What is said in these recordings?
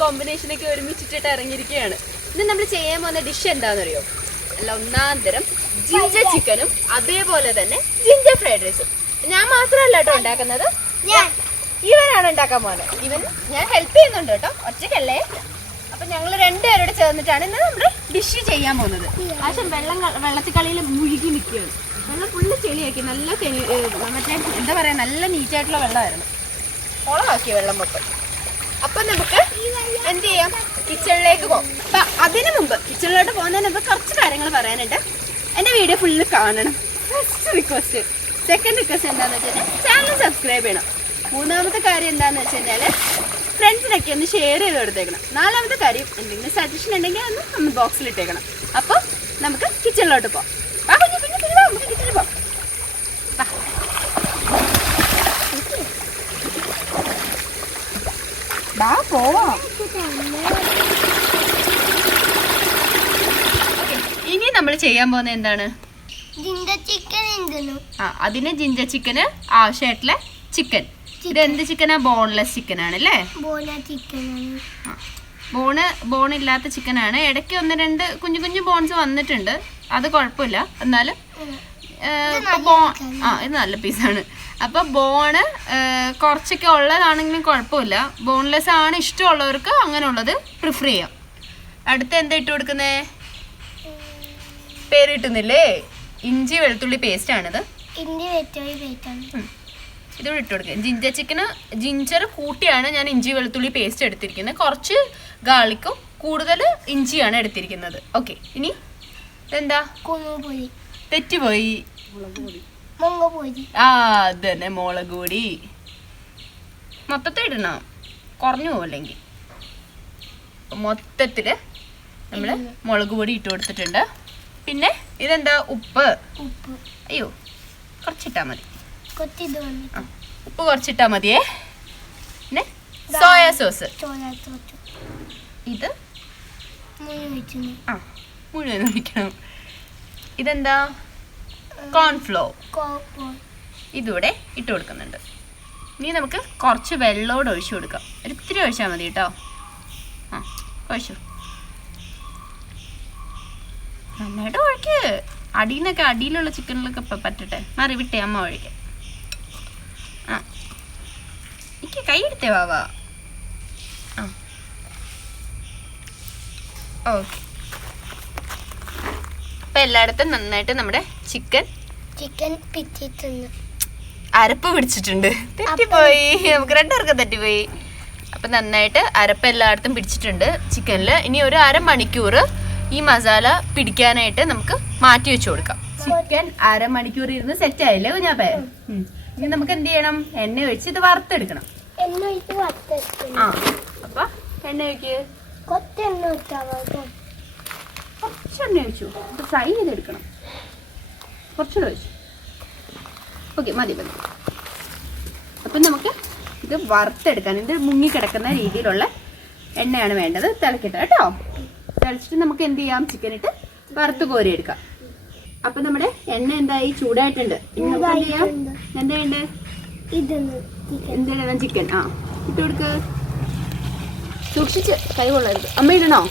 കോമ്പിനേഷനൊക്കെ ഒരുമിച്ചിട്ടിട്ട് ഇറങ്ങിയിരിക്കുകയാണ്. ഇന്ന് നമ്മൾ ചെയ്യാൻ പോകുന്ന ഡിഷ് എന്താണെന്നറിയോ? അല്ല, ഒന്നാം തരം ജിഞ്ചർ ചിക്കനും അതേപോലെ തന്നെ ജിഞ്ചർ ഫ്രൈഡ് റൈസും. ഞാൻ മാത്രമല്ല കേട്ടോ ഉണ്ടാക്കുന്നത്, ഇവനാണ് ഉണ്ടാക്കാൻ പോകുന്നത്. ഇവൻ ഞാൻ ഹെൽപ്പ് ചെയ്യുന്നുണ്ട് കേട്ടോ, ഒറ്റയ്ക്കല്ലേ. അപ്പൊ ഞങ്ങൾ രണ്ടുപേരോട് ചേർന്നിട്ടാണ് ഇന്ന് നമ്മൾ ഡിഷ് ചെയ്യാൻ പോകുന്നത്. പക്ഷെ വെള്ളത്തിൽ കളിയിൽ മുഴുകി നിൽക്കുകയാണ്. വെള്ളം ഫുള്ള് ചെളിയാക്കി, നല്ല മറ്റേ എന്താ പറയാ, നല്ല നീറ്റായിട്ടുള്ള വെള്ളമായിരുന്നു. കുളമാക്കി വെള്ളം മൊത്തം. അപ്പൊ നമുക്ക് എന്ത് ചെയ്യാം, കിച്ചണിലേക്ക് പോകും. അപ്പൊ അതിനു മുമ്പ്, കിച്ചണിലോട്ട് പോകുന്നതിന് മുമ്പ് കുറച്ച് കാര്യങ്ങൾ പറയാനുണ്ട്. എന്റെ വീഡിയോ ഫുള്ള് കാണണം, ഫസ്റ്റ് റിക്വസ്റ്റ്. സെക്കൻഡ് റിക്വസ്റ്റ് എന്താന്ന് വെച്ച് കഴിഞ്ഞാൽ ചാനൽ സബ്സ്ക്രൈബ് ചെയ്യണം. മൂന്നാമത്തെ കാര്യം എന്താന്ന് വെച്ച് കഴിഞ്ഞാൽ ഫ്രണ്ട്സിനൊക്കെ ഒന്ന് ഷെയർ ചെയ്ത് കൊടുത്തേക്കണം. നാലാമത്തെ കാര്യം, എന്തെങ്കിലും സജഷൻ ഉണ്ടെങ്കിൽ ഒന്ന് കമന്റ് ബോക്സിൽ ഇട്ടേക്കണം. അപ്പോൾ നമുക്ക് കിച്ചണിലോട്ട് പോകാം. നമുക്ക് കിച്ചണിൽ പോകാം. ഇനി നമ്മൾ ചെയ്യാൻ പോകുന്നത് എന്താണ്? അതിന് ജിഞ്ചർ ചിക്കന് ആവശ്യമായിട്ടുള്ള ചിക്കൻ. ഇത് എന്ത് ചിക്കനാ? ബോൺലെസ് ചിക്കൻ ആണ് അല്ലേ? ബോണില്ലാത്ത ചിക്കനാണ്. ഇടയ്ക്ക് ഒന്ന് രണ്ട് കുഞ്ഞു കുഞ്ഞു ബോൺസ് വന്നിട്ടുണ്ട്, അത് കുഴപ്പമില്ല. എന്നാലും ഇത് നല്ല പീസാണ്. അപ്പൊ ബോണ് കുറച്ചൊക്കെ ഉള്ളതാണെങ്കിലും കുഴപ്പമില്ല. ബോൺലെസ് ആണ് ഇഷ്ടമുള്ളവർക്ക് അങ്ങനെയുള്ളത് പ്രിഫർ ചെയ്യാം. അടുത്ത് എന്താ ഇട്ട് കൊടുക്കുന്നേ? പേര് കിട്ടുന്നില്ലേ? ഇഞ്ചി വെളുത്തുള്ളി പേസ്റ്റ് ആണിത്. ഇതോടെ ഇട്ട് കൊടുക്കുക. ജിഞ്ചർ ചിക്കന് ജിഞ്ചർ കൂട്ടിയാണ് ഞാൻ ഇഞ്ചി വെളുത്തുള്ളി പേസ്റ്റ് എടുത്തിരിക്കുന്നത്. കുറച്ച് ഗാർലിക്കും കൂടുതൽ ഇഞ്ചിയാണ് എടുത്തിരിക്കുന്നത്. ഓക്കെ, ഇനി ഇതെന്താ? തെറ്റുപോയി. അത് തന്നെ, മുളക് പൊടി. മൊത്തത്തിൽ ഇടണം, കുറഞ്ഞു പോവില്ലെങ്കിൽ. മൊത്തത്തില് നമ്മള് മുളക് പൊടി ഇട്ട് കൊടുത്തിട്ടുണ്ട്. പിന്നെ ഇതെന്താ? ഉപ്പ്. അയ്യോ, കുറച്ചിട്ടാ മതി. ഉപ്പ് കുറച്ചിട്ടാ മതിയേ. പിന്നെ സോയാ സോസ്. ഇത് മുഴുവൻ ഒഴിക്കണം. ഇതെന്താ? കോൺഫ്ലോർ. ഇതൂടെ ഇട്ട് കൊടുക്കുന്നുണ്ട്. ഇനി നമുക്ക് കുറച്ച് വെള്ളമോട് ഒഴിച്ചു കൊടുക്കാം. ഒരു ഇത്തിരി ഒഴിച്ചാൽ മതി കേട്ടോ. ഒഴിച്ചു നന്നായിട്ട് ഒഴിക്ക്. അടിയിലുള്ള ചിക്കനിലൊക്കെ പറ്റട്ടെ. മാറി വിട്ടേ, അമ്മ ഒഴിക്കാം. എനിക്ക് കൈ എടുത്തേ വാവാ. ഓക്കെ, അപ്പൊ എല്ലായിടത്തും നന്നായിട്ട് നമ്മുടെ ചിക്കൻ അരപ്പ് പിടിച്ചിട്ടുണ്ട്. തെറ്റിപ്പോയി, നമുക്ക് രണ്ടുപേർക്കും തെറ്റിപ്പോയി. അപ്പൊ നന്നായിട്ട് അരപ്പ് എല്ലായിടത്തും പിടിച്ചിട്ടുണ്ട് ചിക്കനിൽ. ഇനി ഒരു അരമണിക്കൂർ ഈ മസാല പിടിക്കാനായിട്ട് നമുക്ക് മാറ്റി വെച്ചു കൊടുക്കാം. ചിക്കൻ അരമണിക്കൂർ ഇരുന്ന് സെറ്റ് ആയില്ലേ കുഞ്ഞാപ്പേ? ഇനി നമുക്ക് എന്ത് ചെയ്യണം? എണ്ണ ഒഴിച്ച് ഇത് വറുത്തെടുക്കണം. അപ്പൊ എണ്ണ ഒഴിക്ക്. കുറച്ചെണ്ണ ഒഴിച്ചു, ഇത് ഫ്രൈ ചെയ്തെടുക്കണം. കുറച്ചുകൂടെ ഒഴിച്ചു. ഓക്കെ, മതി മതി. അപ്പൊ നമുക്ക് ഇത് വറുത്തെടുക്കാൻ, ഇത് മുങ്ങിക്കിടക്കുന്ന രീതിയിലുള്ള എണ്ണയാണ് വേണ്ടത്. തിളക്കട്ടെ കേട്ടോ. തിളച്ചിട്ട് നമുക്ക് എന്ത് ചെയ്യാം? ചിക്കൻ ഇട്ട് വറുത്ത് കോരി എടുക്കാം. അപ്പൊ നമ്മുടെ എണ്ണ എന്തായി? ചൂടായിട്ടുണ്ട്. ഇനി നമുക്ക് എന്ത് ചെയ്യാം? എന്താ വേണ്ടേ? എന്താണ്? ചിക്കൻ ഇട്ട് കൊടുക്ക്. സൂക്ഷിച്ച്, കൈ കൊള്ളരുത്. അമ്മ ഇടണോ?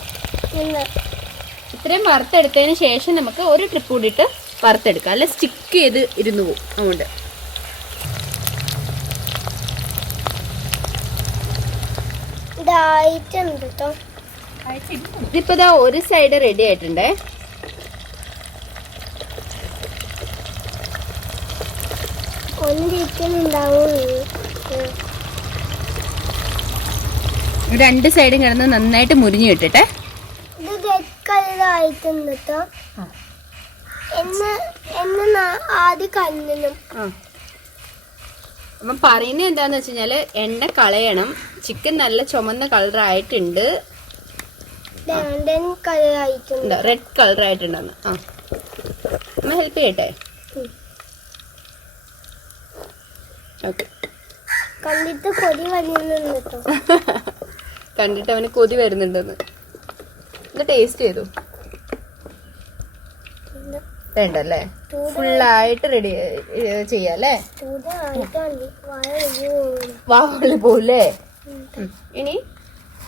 ഇത്രയും വറുത്തെടുത്തതിന് ശേഷം നമുക്ക് ഒരു ട്രിപ്പ് കൂടിയിട്ട് വറുത്തെടുക്കാം, അല്ലെ സ്റ്റിക്ക് ചെയ്ത് ഇരുന്നു പോകും. അതുകൊണ്ട് ഇതിപ്പോ ഇതാ ഒരു സൈഡ് റെഡി ആയിട്ടുണ്ടേ. രണ്ട് സൈഡും കിടന്ന് നന്നായിട്ട് മുരിഞ്ഞു കിട്ടട്ടെ. അപ്പം പറയുന്നത് എന്താന്ന് വെച്ച് കഴിഞ്ഞാല് എണ്ണ കളയണം. ചിക്കൻ നല്ല ചുമന്ന കളറായിട്ടുണ്ട്, റെഡ് കളർ ആയിട്ടുണ്ടെന്ന്. അമ്മ ഹെൽപ്പ് ചെയ്യട്ടെ? ഓക്കെ. കണ്ടിട്ട് അവന് കൊതി വരുന്നുണ്ടെന്ന്. ഇത് ടേസ്റ്റ് ചെയ്തു. വേണ്ടല്ലേ? ഫുള്ളായിട്ട് റെഡി ചെയ്യാല്ലേ? വാവളി പോലെ. ഇനി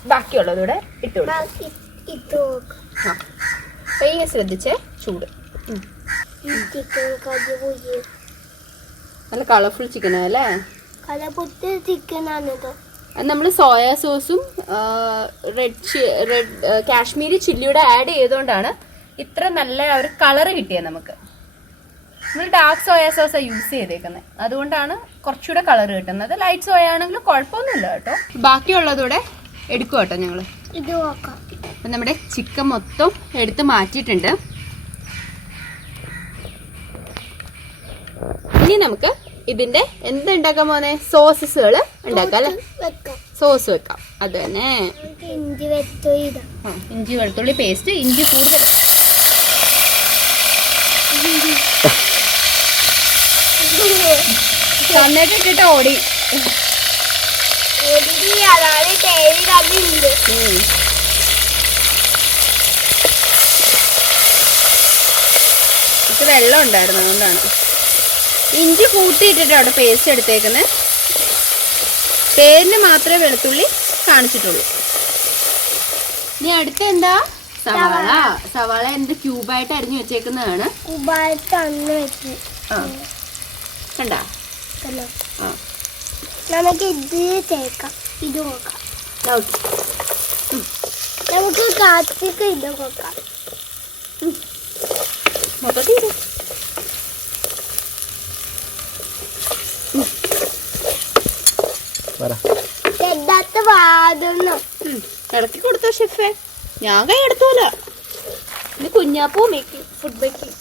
ബാക്കിയുള്ളതൂടെ ഇട്ട് കൊടുക്കും. പയ്യെ ശ്രദ്ധിച്ചേ, ചൂട്. നല്ല കളർഫുൾ ചിക്കനാ അല്ലേ? നമ്മൾ സോയാ സോസും റെഡ് കാശ്മീരി ചില്ലിയുടെ ആഡ് ചെയ്തുകൊണ്ടാണ് ഇത്ര നല്ല ഒരു കളറ് കിട്ടിയത് നമുക്ക്. നമ്മൾ ഡാർക്ക് സോയാ സോസാണ് യൂസ് ചെയ്തേക്കുന്നത്, അതുകൊണ്ടാണ് കുറച്ചുകൂടെ കളർ കിട്ടുന്നത്. ലൈറ്റ് സോയ ആണെങ്കിൽ കുഴപ്പമൊന്നുമില്ല കേട്ടോ. ബാക്കിയുള്ളതൂടെ എടുക്കും കേട്ടോ ഞങ്ങള്. അപ്പം നമ്മുടെ ചിക്കൻ മൊത്തം എടുത്ത് മാറ്റിയിട്ടുണ്ട്. ഇനി നമുക്ക് ഇതിന്റെ എന്തുണ്ടാക്കാൻ പോന്നെ, സോസസുകൾ ഉണ്ടാക്കാം അല്ലെ? സോസ് വെക്കാം. അത് തന്നെ, ഇഞ്ചി വെളുത്തുള്ളി പേസ്റ്റ്. ഇഞ്ചി കൂടുതൽ തന്നിട്ട് ഇട്ടിട്ട് ഓടി. ഇത് വെള്ളം ഉണ്ടായിരുന്നു, അതുകൊണ്ടാണ്. ഇഞ്ചി കൂട്ടിയിട്ടിട്ട് അവിടെ പേസ്റ്റ് എടുത്തേക്കുന്നത്. പേരിന് മാത്രമേ വെളുത്തുള്ളി കാണിച്ചിട്ടുള്ളൂ. ഇനി അടുത്ത എന്താ, സവാള. സവാള എന്ത് ക്യൂബായിട്ട് അരിഞ്ഞു വെച്ചേക്കുന്നതാണ്. കണ്ടാ, നമുക്ക് ഇത് ചേർക്കാം. ഇത് നോക്കാം, നമുക്ക് കാത്തിക്ക് ഇത് നോക്കാം. മൊത്തത്തിൽ ഇളക്കി കൊടുത്തോ ഷെഫേ. ഞാൻ കൈ എടുത്തോല. ഇത് കുഞ്ഞാപ്പൂ മേക്കിംഗ്, ഫുഡ് മേക്കിംഗ്.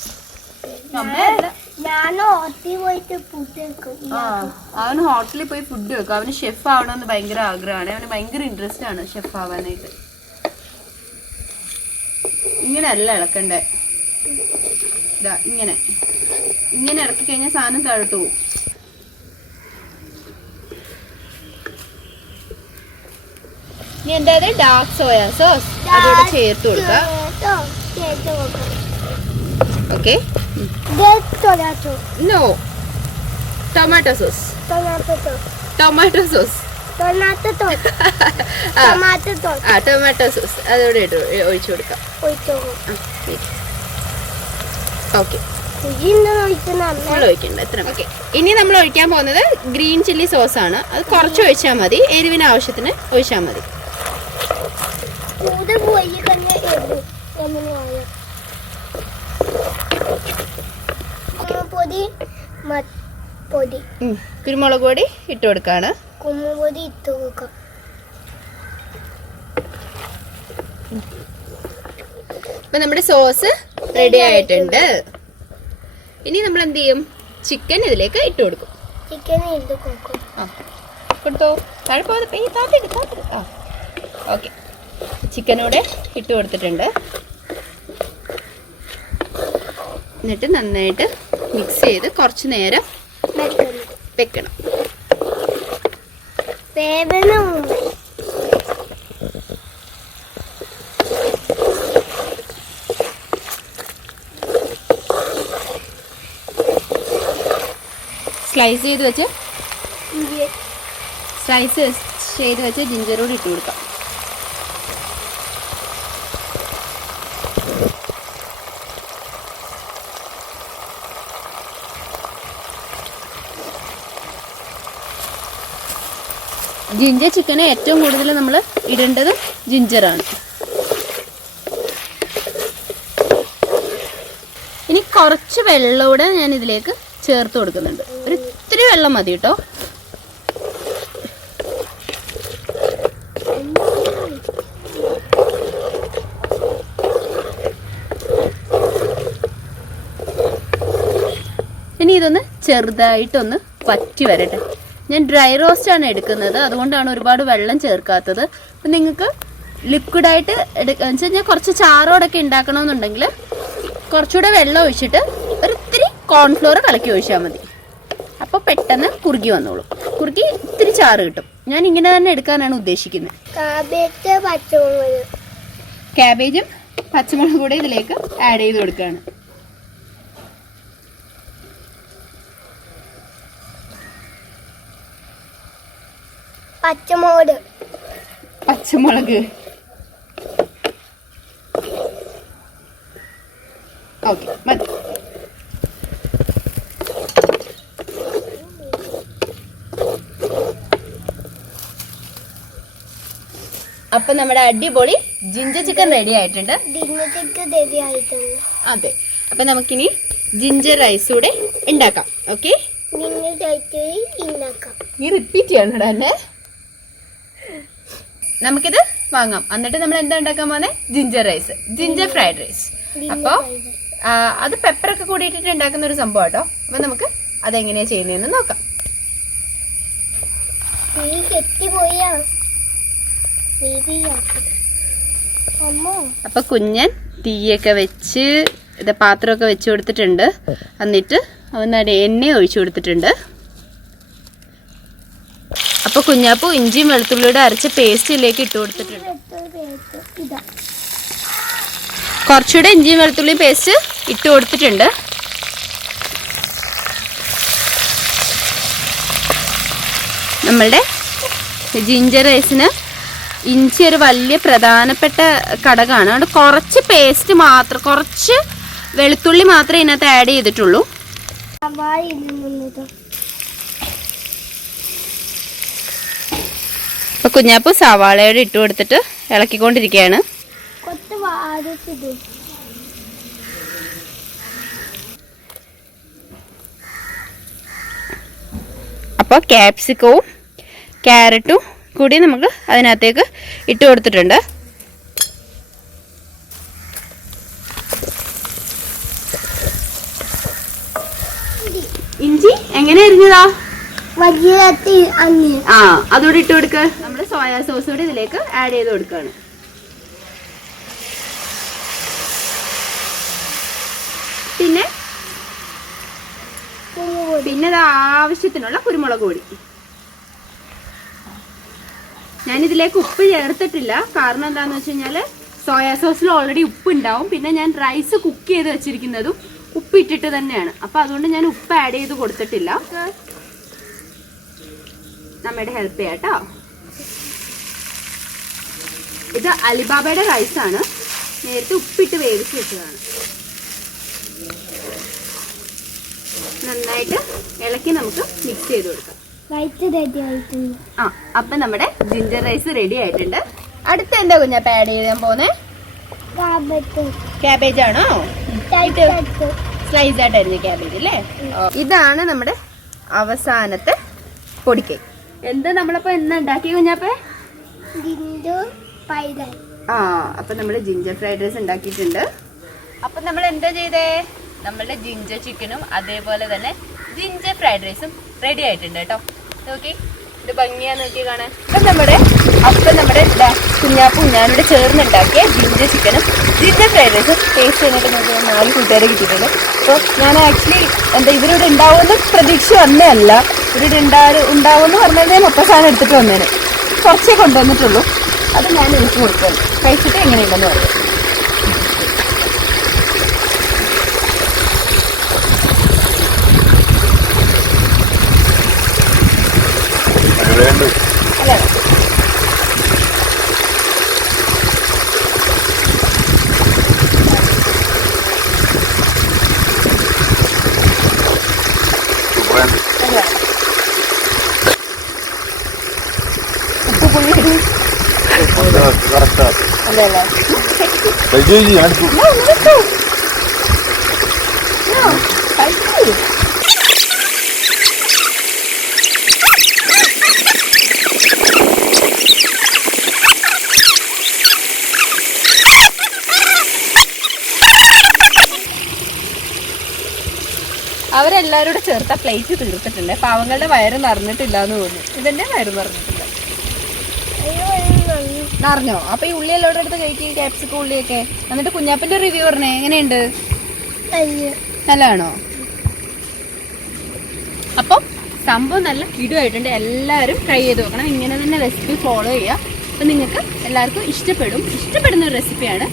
അവന് ഹോട്ടലിൽ പോയി ഫുഡ് വെക്കും. അവന് ഷെഫ് ആവണമെന്ന് ഭയങ്കര ആഗ്രഹമാണ്. അവന് ഭയങ്കര ഇൻട്രസ്റ്റ് ആണ് ഷെഫ് ആവാനായിട്ട്. ഇങ്ങനെ അല്ല ഇളക്കണ്ടേ, ഇതാ ഇങ്ങനെ ഇങ്ങനെ ഇളക്കി കഴിഞ്ഞാൽ സാധനം താഴോട്ട് പോകും. ഇനി എന്തായത്, ഡാർക്ക് സോയാ സോസ് അതോടെ ചേർത്ത് കൊടുക്കാം. Okay, no, tomato sauce. Tomato sauce tomato sauce അതോടെ ഇട്ട് ഒഴിച്ചു കൊടുക്കാം. ഓക്കെ, നമ്മൾ ഒഴിക്കണ്ട എത്ര. ഓക്കെ, ഇനി നമ്മൾ ഒഴിക്കാൻ പോകുന്നത് ഗ്രീൻ ചില്ലി സോസ് ആണ്. അത് കുറച്ച് ഒഴിച്ചാൽ മതി, എരിവിന് ആവശ്യത്തിന് ഒഴിച്ചാൽ മതി. കുരുമുളക് പൊടി ഇട്ട് കൊടുക്കാണ്. അപ്പൊ നമ്മുടെ സോസ് റെഡി ആയിട്ടുണ്ട്. ഇനി നമ്മൾ എന്ത് ചെയ്യും, ചിക്കൻ ഇതിലേക്ക് ഇട്ട് കൊടുക്കും. കൊടുത്തോ, ഓക്കെ. ചിക്കനൂടെ ഇട്ട് കൊടുത്തിട്ടുണ്ട്. എന്നിട്ട് നന്നായിട്ട് മിക്സ് ചെയ്ത് കുറച്ച് നേരം വെക്കണം. സ്ലൈസ് ചെയ്ത് വെച്ച് ജിഞ്ചറോട് ഇട്ട് കൊടുക്കാം. ജിഞ്ചർ ചിക്കന് ഏറ്റവും കൂടുതൽ നമ്മൾ ഇടേണ്ടത് ജിഞ്ചറാണ്. ഇനി കുറച്ച് വെള്ളമൂടെ ഞാൻ ഇതിലേക്ക് ചേർത്ത് കൊടുക്കുന്നുണ്ട്. ഒരു ഇത്തിരി വെള്ളം മതി കേട്ടോ. ഇനി ഇതൊന്ന് ചെറുതായിട്ടൊന്ന് വറ്റി വരട്ടെ. ഞാൻ ഡ്രൈ റോസ്റ്റ് ആണ് എടുക്കുന്നത്, അതുകൊണ്ടാണ് ഒരുപാട് വെള്ളം ചേർക്കാത്തത്. അപ്പം നിങ്ങൾക്ക് ലിക്വിഡായിട്ട് വെച്ചാൽ കുറച്ച് ചാറോടൊക്കെ ഉണ്ടാക്കണമെന്നുണ്ടെങ്കിൽ കുറച്ചുകൂടെ വെള്ളം ഒഴിച്ചിട്ട് ഒരു ഇത്തിരി കോൺഫ്ലോർ കലക്കി ഒഴിച്ചാൽ മതി. അപ്പോൾ പെട്ടെന്ന് കുറുകി വന്നോളും. കുറുകി ഇത്തിരി ചാറ് കിട്ടും. ഞാൻ ഇങ്ങനെ തന്നെ എടുക്കാനാണ് ഉദ്ദേശിക്കുന്നത്. ക്യാബേജും പച്ചമുളകും കൂടെ ഇതിലേക്ക് ആഡ് ചെയ്ത് കൊടുക്കുകയാണ്. പച്ചമുളക്. ഓക്കെ മതി. അപ്പൊ നമ്മുടെ അടിപൊളി ജിഞ്ചർ ചിക്കൻ റെഡി ആയിട്ടുണ്ട്. അതെ, അപ്പൊ നമുക്കിനി ജിഞ്ചർ റൈസ് കൂടെ ഉണ്ടാക്കാം. ഓക്കെ, നീ റിപ്പീറ്റ് ചെയ്യണടാ എന്നെ. നമുക്കിത് വാങ്ങാം. എന്നിട്ട് നമ്മൾ എന്താ ഉണ്ടാക്കാൻ പോകുന്നത്? Ginger rice, ginger fried rice. അപ്പൊ അത് പെപ്പറൊക്കെ കൂടി ഇട്ടിട്ട് ഉണ്ടാക്കുന്ന ഒരു സംഭവം കേട്ടോ. അപ്പൊ നമുക്ക് അതെങ്ങനെയാ ചെയ്യുന്നതെന്ന് നോക്കാം. അപ്പൊ കുഞ്ഞൻ തീയൊക്കെ വെച്ച് ഇത് പാത്രമൊക്കെ വെച്ച് കൊടുത്തിട്ടുണ്ട്. എന്നിട്ട് അവന് എണ്ണ ഒഴിച്ചു കൊടുത്തിട്ടുണ്ട്. അപ്പൊ കുഞ്ഞാപ്പൂ ഇഞ്ചിയും വെളുത്തുള്ളിയുടെ അരച്ച പേസ്റ്റിലേക്ക് ഇട്ട് കൊടുത്തിട്ടുണ്ട്. കുറച്ചുകൂടെ ഇഞ്ചിയും വെളുത്തുള്ളിയും പേസ്റ്റ് ഇട്ട് കൊടുത്തിട്ടുണ്ട്. നമ്മളുടെ ജിഞ്ചർ റൈസിന് ഇഞ്ചി ഒരു വലിയ പ്രധാനപ്പെട്ട ഘടകമാണ്. അതുകൊണ്ട് കുറച്ച് പേസ്റ്റ് മാത്രം, കുറച്ച് വെളുത്തുള്ളി മാത്രമേ ഇതിനകത്ത് ആഡ് ചെയ്തിട്ടുള്ളൂ. അപ്പൊ കുഞ്ഞാപ്പൂ സവാളയോടെ ഇട്ട് കൊടുത്തിട്ട് ഇളക്കിക്കൊണ്ടിരിക്കുകയാണ്. അപ്പൊ ക്യാപ്സിക്കവും ക്യാരറ്റും കൂടി നമുക്ക് അതിനകത്തേക്ക് ഇട്ട് കൊടുത്തിട്ടുണ്ട്. ഇഞ്ചി എങ്ങനെ അരിഞ്ഞതാ? അതോടെ ഇട്ട് കൊടുക്ക. നമ്മുടെ സോയാ സോസ് കൂടി ഇതിലേക്ക് ആഡ് ചെയ്ത് കൊടുക്കുകയാണ്. പിന്നെ അത് ആവശ്യത്തിനുള്ള കുരുമുളക് പൊടി. ഞാനിതിലേക്ക് ഉപ്പ് ചേർത്തിട്ടില്ല. കാരണം എന്താന്ന് വെച്ച് കഴിഞ്ഞാല് സോയാ സോസിൽ ഓൾറെഡി ഉപ്പ് ഉണ്ടാവും. പിന്നെ ഞാൻ റൈസ് കുക്ക് ചെയ്ത് വെച്ചിരിക്കുന്നതും ഉപ്പ് ഇട്ടിട്ട് തന്നെയാണ്. അപ്പൊ അതുകൊണ്ട് ഞാൻ ഉപ്പ് ആഡ് ചെയ്ത് കൊടുത്തിട്ടില്ല. നമ്മുടെ ഹെൽപ്പ് ചെയ്യാട്ടോ. ഇത് അലിബാബയുടെ റൈസാണ്. നേരത്തെ ഉപ്പിട്ട് വേവിച്ച് വെച്ചതാണ്. നന്നായിട്ട് ഇളക്കി നമുക്ക് മിക്സ് ചെയ്ത് കൊടുക്കാം. അപ്പൊ നമ്മുടെ ജിഞ്ചർ റൈസ് റെഡി ആയിട്ടുണ്ട്. അടുത്ത എന്താ കുഞ്ഞാപ്പ ആഡ് ചെയ്യാൻ പോന്നെ? ക്യാബേജ് ആണോ? സ്ലൈസ് ആയിട്ടായിരുന്നു ക്യാബേജ് അല്ലേ? ഇതാണ് നമ്മുടെ അവസാനത്തെ പൊടിക്കൈ. എന്താ നമ്മളിപ്പോ എന്നാ ഉണ്ടാക്കി കുഞ്ഞാപ്പേ? അപ്പൊ നമ്മള് ജിഞ്ചർ ഫ്രൈഡ് റൈസ് ഉണ്ടാക്കിയിട്ടുണ്ട്. അപ്പൊ നമ്മൾ എന്താ ചെയ്തേ? നമ്മളുടെ ജിഞ്ചർ ചിക്കനും അതേപോലെ തന്നെ ജിഞ്ചർ ഫ്രൈഡ് റൈസും റെഡി ആയിട്ടുണ്ട് കേട്ടോ. നോക്കി, ഇത് ഭംഗിയാ നോക്കി കാണാൻ. അപ്പം നമ്മുടെ കുഞ്ഞാപ്പും ഞാനിവിടെ ചേർന്നുണ്ടാക്കിയ ജിഞ്ചർ ചിക്കനും ജിഞ്ചർ ഫ്രൈഡ് റൈസും ടേസ്റ്റ് ചെയ്തിട്ട് നമുക്ക് 4 കൂട്ടുകാരെ കിട്ടിയിട്ടുണ്ട്. അപ്പോൾ ഞാൻ ആക്ച്വലി ഇവരിവിടെ ഉണ്ടാവുമെന്ന് പ്രതീക്ഷ വന്നേ അല്ല. ഇവരിവിടെ ഉണ്ടാവുമെന്ന് പറഞ്ഞാൽ ഞാൻ മൊത്തം സാധനം എടുത്തിട്ട് വന്നേനെ. കുറച്ചേ കൊണ്ടുവന്നിട്ടുള്ളൂ. അത് ഞാൻ എനിക്ക് കൊടുക്കാം. കഴിച്ചിട്ട് എങ്ങനെയുണ്ടെന്ന് പറയാം. അവരെല്ലാരും കൂടെ ചേർത്ത പ്ലേറ്റ് തീർത്തിട്ടുണ്ട്. പാവങ്ങളുടെ വയറ് നിറഞ്ഞിട്ടില്ല എന്ന് തോന്നുന്നു. ഇതെന്നെ വയറ് നിറഞ്ഞിട്ടില്ല. നിറഞ്ഞോ? അപ്പൊ ഈ ഉള്ളിയെല്ലാം എടുത്ത് കഴിക്കും, ക്യാപ്സിക്കം ഉള്ളിയൊക്കെ. എന്നിട്ട് കുഞ്ഞാപ്പിന്റെ റിവ്യൂ പറഞ്ഞേ, എങ്ങനെയുണ്ട്? നല്ലതാണോ? അപ്പൊ സംഭവം നല്ല കിടുവായിട്ടുണ്ട്. എല്ലാവരും ട്രൈ ചെയ്ത് നോക്കണം. ഇങ്ങനെ തന്നെ റെസിപ്പി ഫോളോ ചെയ്യുക. അപ്പൊ നിങ്ങൾക്ക് എല്ലാവർക്കും ഇഷ്ടപ്പെടുന്ന ഒരു റെസിപ്പിയാണ്.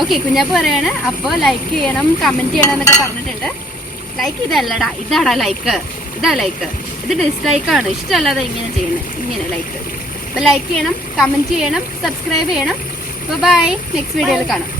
ഓക്കെ, കുഞ്ഞാപ്പ് പറയാണ്. അപ്പോൾ ലൈക്ക് ചെയ്യണം, കമന്റ് ചെയ്യണം എന്നൊക്കെ പറഞ്ഞിട്ടുണ്ട്. ലൈക്ക് ഇതല്ലടാ, ഇതാടാ ലൈക്ക്. ഇതാ ലൈക്ക്. ഇത് ഡിസ്ലൈക്കാണ്, ഇഷ്ടമല്ലാതെ ഇങ്ങനെ ചെയ്യുന്നത്. ഇങ്ങനെ ലൈക്ക്. അപ്പൊ ലൈക്ക് ചെയ്യണം, കമന്റ് ചെയ്യണം, സബ്സ്ക്രൈബ് ചെയ്യണം. ബൈ, നെക്സ്റ്റ് വീഡിയോയിൽ കാണാം.